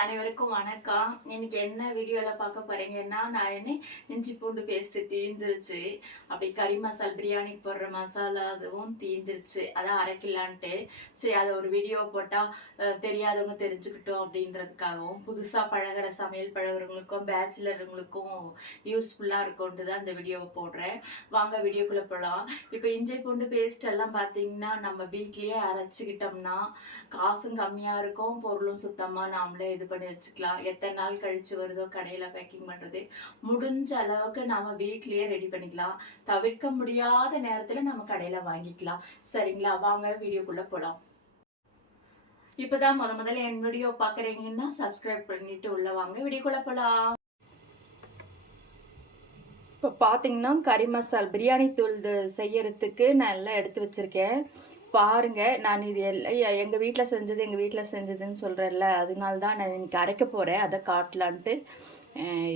அனைவருக்கும் வணக்கம். இன்னைக்கு என்ன வீடியோவில் பார்க்க போறீங்கன்னா, நான் இஞ்சி பூண்டு பேஸ்ட்டு தீந்துருச்சு. அப்படி கறி மசாலா பிரியாணிக்கு போடுற மசாலா அதுவும் தீந்துருச்சு. அதான் அரைக்கலான்ட்டு சரி அதை ஒரு வீடியோ போட்டால் தெரியாதவங்க தெரிஞ்சுக்கிட்டோம் அப்படின்றதுக்காகவும், புதுசாக பழகிற சமையல் பழகிறவங்களுக்கும் பேச்சுலருங்களுக்கும் யூஸ்ஃபுல்லாக இருக்கும்ட்டு தான் இந்த வீடியோவை போடுறேன். வாங்க வீடியோக்குள்ளே போகலாம். இப்போ இஞ்சி பூண்டு பேஸ்ட் எல்லாம் பார்த்தீங்கன்னா நம்ம வீட்லேயே அரைச்சிக்கிட்டோம்னா காசும் கம்மியாக இருக்கும், பொருளும் சுத்தமாக நாமளே இது பண்ணி வச்சுக்கலாம். எத்தனை நாள் கழிச்சு வருதோ கடையில் பேக்கிங் பண்ணுறது முடிஞ்ச அளவுக்கு நம்ம வீட்லேயே ரெடி பண்ணிக்கலாம். தவிர்க்க முடியாத நேரத்தில் நம்ம கடையில் வாங்கிக்கலாம். சரிங்களா, வாங்க வீடியோக்குள்ளே போகலாம். இப்போதான் முதல்ல என் வீடியோ பார்க்குறீங்கன்னா சப்ஸ்கிரைப் பண்ணிட்டு உள்ள வாங்க, வீடியோக்குள்ளே போகலாம். இப்போ பார்த்தீங்கன்னா கறி மசால் பிரியாணி தூள் செய்யறதுக்கு நான் எல்லாம் எடுத்து வச்சுருக்கேன். பாருங்க, நான் இது எல்லாம் எங்கள் வீட்டில் செஞ்சதுன்னு சொல்கிறேன்ல, அதனால தான் நான் இன்னைக்கு அரைக்க போகிறேன். அதை காட்டலான்ட்டு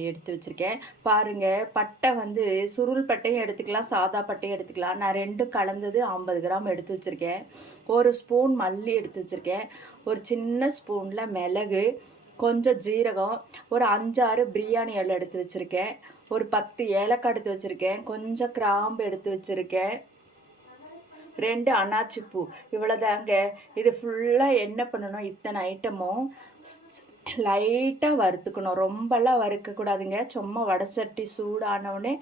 எடுத்து வச்சுருக்கேன். பாருங்கள், பட்டை வந்து சுருள் பட்டையும் எடுத்துக்கலாம், சாதா பட்டையும் எடுத்துக்கலாம். நான் ரெண்டும் கலந்தது 50 கிராம் எடுத்து வச்சுருக்கேன். ஒரு ஸ்பூன் மல்லி எடுத்து வச்சுருக்கேன். ஒரு சின்ன ஸ்பூனில் மிளகு, கொஞ்சம் ஜீரகம், ஒரு 5-6 பிரியாணி இலை எடுத்து வச்சுருக்கேன். ஒரு 10 ஏலக்காய் எடுத்து வச்சுருக்கேன். கொஞ்சம் கிராம்பு எடுத்து வச்சுருக்கேன். 2 அன்னாச்சி பூ. இவ்வளோதாங்க. இது ஃபுல்லாக என்ன பண்ணணும், இத்தனை ஐட்டமும் லைட்டாக வறுத்துக்கணும். ரொம்பலாம் வறுக்கக்கூடாதுங்க. சும்மா வடைச்சட்டி சூடானவுடனே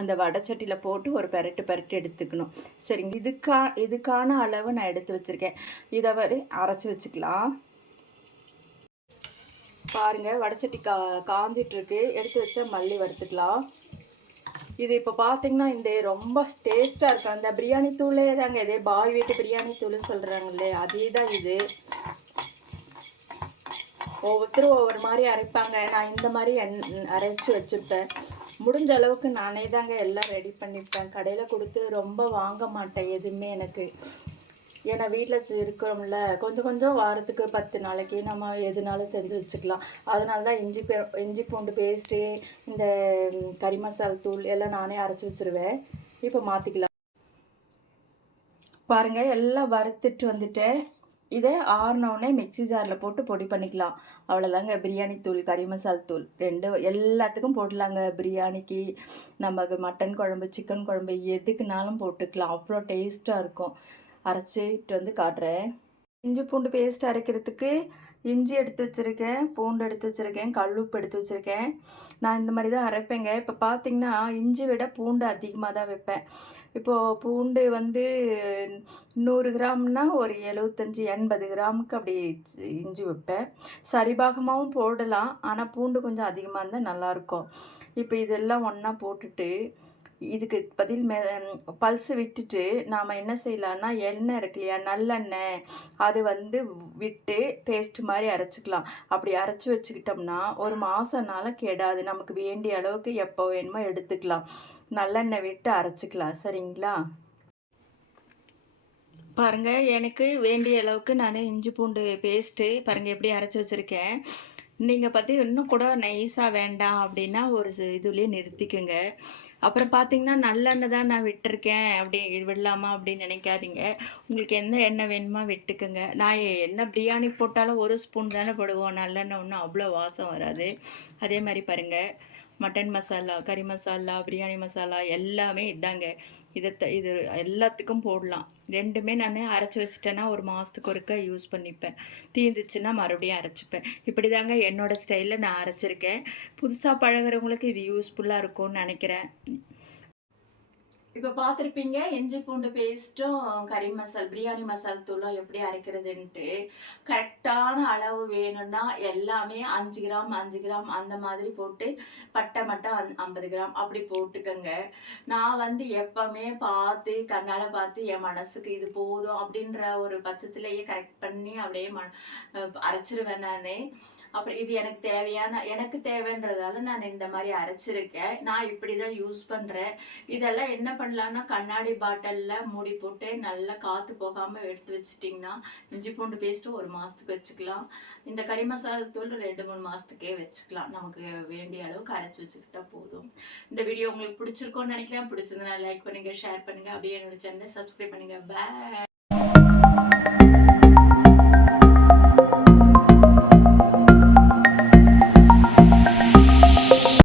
அந்த வடைச்சட்டியில் போட்டு ஒரு பெரட்டு எடுத்துக்கணும். சரிங்க, இதுக்கான அளவு நான் எடுத்து வச்சுருக்கேன். இதை அரைச்சி வச்சுக்கலாம். பாருங்கள், வடைச்சட்டி காந்திட்டுருக்கு. எடுத்து வச்சா மல்லி வறுத்துக்கலாம். இது இப்போ பார்த்தீங்கன்னா இந்த ரொம்ப டேஸ்ட்டாக இருக்கும். அந்த பிரியாணி தூளே தாங்க, இதே பாய் வீட்டு பிரியாணி தூள்னு சொல்கிறாங்களே, அதே தான் இது. ஒவ்வொருத்தரும் ஒவ்வொரு மாதிரி அரைப்பாங்க. நான் இந்த மாதிரி அரைச்சி வச்சுருப்பேன். முடிஞ்ச அளவுக்கு நானே தாங்க எல்லாம் ரெடி பண்ணிப்பேன். கடையில் கொடுத்து ரொம்ப வாங்க மாட்டேன் எதுவுமே எனக்கு. ஏன்னா வீட்டில் இருக்கிறோம்ல, கொஞ்சம் வாரத்துக்கு 10 நாளைக்கு நம்ம எதுனாலும் செஞ்சு வச்சுக்கலாம். அதனால தான் இஞ்சி பூண்டு பேஸ்ட்டு, இந்த கறி மசாலா தூள் எல்லாம் நானே அரைச்சி வச்சுருவேன். இப்போ மாற்றிக்கலாம். பாருங்கள், எல்லாம் வறுத்துட்டு வந்துட்டேன். இதை ஆறினோடனே மிக்சி ஜாரில் போட்டு பொடி பண்ணிக்கலாம். அவ்வளோதாங்க. பிரியாணி தூள், கறி மசால் தூள் எல்லாத்துக்கும் போடலாங்க. பிரியாணிக்கு, நமக்கு மட்டன் குழம்பு, சிக்கன் குழம்பு எதுக்குனாலும் போட்டுக்கலாம். அவ்வளோ டேஸ்ட்டாக இருக்கும். அரைச்சிட்டு வந்து காட்டுறேன். இஞ்சி பூண்டு பேஸ்ட் அரைக்கிறதுக்கு இஞ்சி எடுத்து வச்சுருக்கேன், பூண்டு எடுத்து வச்சுருக்கேன், கல்லுப்பு எடுத்து வச்சுருக்கேன். நான் இந்த மாதிரி தான் அரைப்பேங்க. இப்போ பார்த்திங்கன்னா இஞ்சி விட பூண்டு அதிகமாக தான் வைப்பேன். இப்போது பூண்டு வந்து 100 கிராம்னா ஒரு 75-80 கிராமுக்கு அப்படி இஞ்சி வைப்பேன். சரிபாகமாகவும் போடலாம், ஆனால் பூண்டு கொஞ்சம் அதிகமாக இருந்தால் நல்லாயிருக்கும். இப்போ இதெல்லாம் ஒன்றா போட்டுட்டு இதுக்கு பதில் பல்ஸு விட்டுட்டு நாம் என்ன செய்யலான்னா, எண்ணெய் இருக்கு இல்லையா, நல்லெண்ணெய், அது வந்து விட்டு பேஸ்ட் மாதிரி அரைச்சிக்கலாம். அப்படி அரைச்சி வச்சுக்கிட்டோம்னா ஒரு மாதம்னால கெடாது. நமக்கு வேண்டிய அளவுக்கு எப்போ வேணுமோ எடுத்துக்கலாம். நல்லெண்ணெய் விட்டு அரைச்சிக்கலாம். சரிங்களா, பாருங்கள், எனக்கு வேண்டிய அளவுக்கு நான் இஞ்சி பூண்டு பேஸ்ட்டு பாருங்கள் எப்படி அரைச்சி வச்சுருக்கேன். நீங்கள் இன்னும் கூட நைஸாக வேண்டாம் அப்படின்னா ஒரு இதுலேயே நிறுத்திக்குங்க. அப்புறம் பார்த்தீங்கன்னா நல்லெண்ணெய் தான் நான் விட்டுருக்கேன், அப்படி விடலாமா அப்படின்னு நினைக்காதீங்க. உங்களுக்கு எந்த எண்ணெய் வேணுமா விட்டுக்குங்க. நான் என்ன பிரியாணி போட்டாலும் ஒரு ஸ்பூன் தானே போடுவோம். நல்லெண்ணெய் ஒன்றும் அவ்வளோ வாசம் வராது. அதே மாதிரி பாருங்கள், மட்டன் மசாலா, கறி மசாலா, பிரியாணி மசாலா எல்லாமே இதாங்க. இது எல்லாத்துக்கும் போடலாம். ரெண்டுமே நான் அரைச்சி வச்சிட்டேன்னா ஒரு மாதத்துக்கு ஒருக்கா யூஸ் பண்ணிப்பேன். தீர்ந்துச்சுன்னா மறுபடியும் அரைச்சிப்பேன். இப்படி தாங்க என்னோடய ஸ்டைலில் நான் அரைச்சிருக்கேன். புதுசாக பழகிறவங்களுக்கு இது யூஸ்ஃபுல்லாக இருக்கும்னு நினைக்கிறேன். இப்போ பார்த்துருப்பீங்க இஞ்சி பூண்டு பேஸ்ட்டும் கறி மசால், பிரியாணி மசால் தூளும் எப்படி அரைக்கிறதுன்ட்டு. கரெக்டான அளவு வேணும்னா எல்லாமே 5 கிராம் அந்த மாதிரி போட்டு, பட்டை மட்டும் 50 கிராம் அப்படி போட்டுக்கோங்க. நான் வந்து எப்பவுமே பார்த்து கண்ணால் பார்த்து என் மனசுக்கு இது போதும் அப்படின்ற ஒரு பட்சத்துலேயே கரெக்ட் பண்ணி அப்படியே அரைச்சிருவேன் நான். அப்புறம் இது எனக்கு தேவைன்றதால நான் இந்த மாதிரி அரைச்சிருக்கேன். நான் இப்படி தான் யூஸ் பண்ணுறேன். இதெல்லாம் என்ன பண்ணலான்னா, கண்ணாடி பாட்டிலில் மூடி போட்டு நல்லா காற்று போகாமல் எடுத்து வச்சிட்டிங்கன்னா இஞ்சி பூண்டு பேஸ்ட்டு ஒரு மாதத்துக்கு வச்சுக்கலாம். இந்த கறி மசாலா தூள் 2-3 மாதத்துக்கே வச்சுக்கலாம். நமக்கு வேண்டிய அளவுக்கு அரைச்சி வச்சுக்கிட்டா போதும். இந்த வீடியோ உங்களுக்கு பிடிச்சிருக்கோன்னு நினைக்கிறேன். பிடிச்சிருந்தா லைக் பண்ணுங்கள், ஷேர் பண்ணுங்கள், அப்படியே என்னோட சேனலை சப்ஸ்கிரைப் பண்ணுங்கள். பாய்.